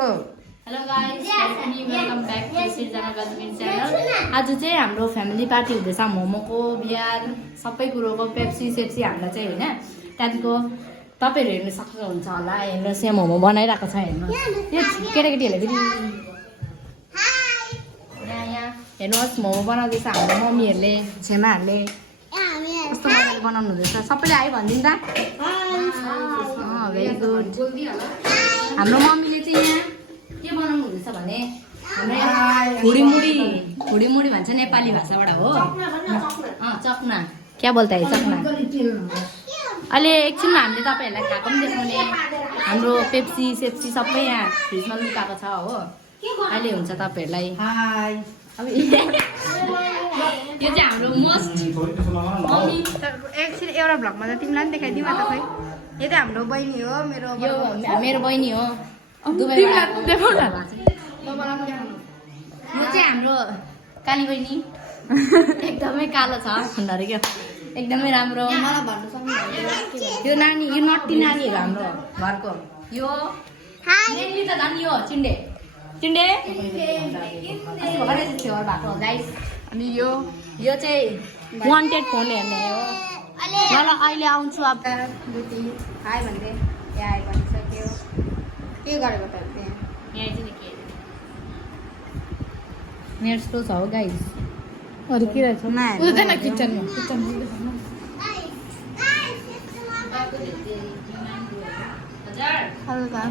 Hello guys, welcome back to Srijana Gajmer channel. आज चाहिँ हाम्रो फ्यामिली पार्टी हुँदैछ। मोमोको बिहार सबै कुरोको पेप्सी सेप्सी हामीलाई चाहिँ होइन। त्यहाँदेखिको तपाईँहरू हेर्नु सक्नुहुन्छ होला। हेर्नुहोस् यहाँ मोमो बनाइरहेको छ। हेर्नुहोस् यो केटाकेटीहरूले फेरि यहाँ हेर्नुहोस् मोमो बनाउँदैछ हाम्रो मम्मीहरूले, छेमाहरूले कस्तो मजाले बनाउनु हुँदैछ। सबैले आयो भनिदिनु त। Very good. हाम्रो मम्मीले चाहिँ यहाँ के बनाउनु हुँदैछ भने हाम्रो यहाँ खुडीमुडी भन्छ नेपाली भाषाबाट हो। चक्ना क्या बोल्दा है चक्ना। अहिले एकछिनमा हामीले तपाईँहरूलाई खाएको पनि देखाउने। हाम्रो पेप्सी सेप्सी सबै यहाँ फ्रिजमा लुकाएको छ हो। अहिले हुन्छ तपाईँहरूलाई। अब यो चाहिँ हाम्रो मोस्ट मम्मी। एकछिन एउटा भ्लगमा त तिमीलाई पनि देखाइदिउँ त खै। यो त हाम्रो बहिनी हो, मेरो बहिनी हो। यो चाहिँ हाम्रो काली बहिनी। एकदमै कालो छ सुन्दर क्या, एकदमै राम्रो। मलाई भन्नु सक्नुहुन्छ यो नानी, यो नट्टी नानीहरू हाम्रो घरको। यो मेनली त झन् यो चिन्डे छेवर भएको गाइस। अनि यो चाहिँ वान्टेड फोन हेर्ने हो। ल अहिले आउँछु। अब दुती आयो भन्दै यहाँ आयो भनिसक्यो। के गरेको त त्यहाँ यहाँ चाहिँ के नेट स्लो छ हो गाइस। अरू के रहेछ किचनमा हल्का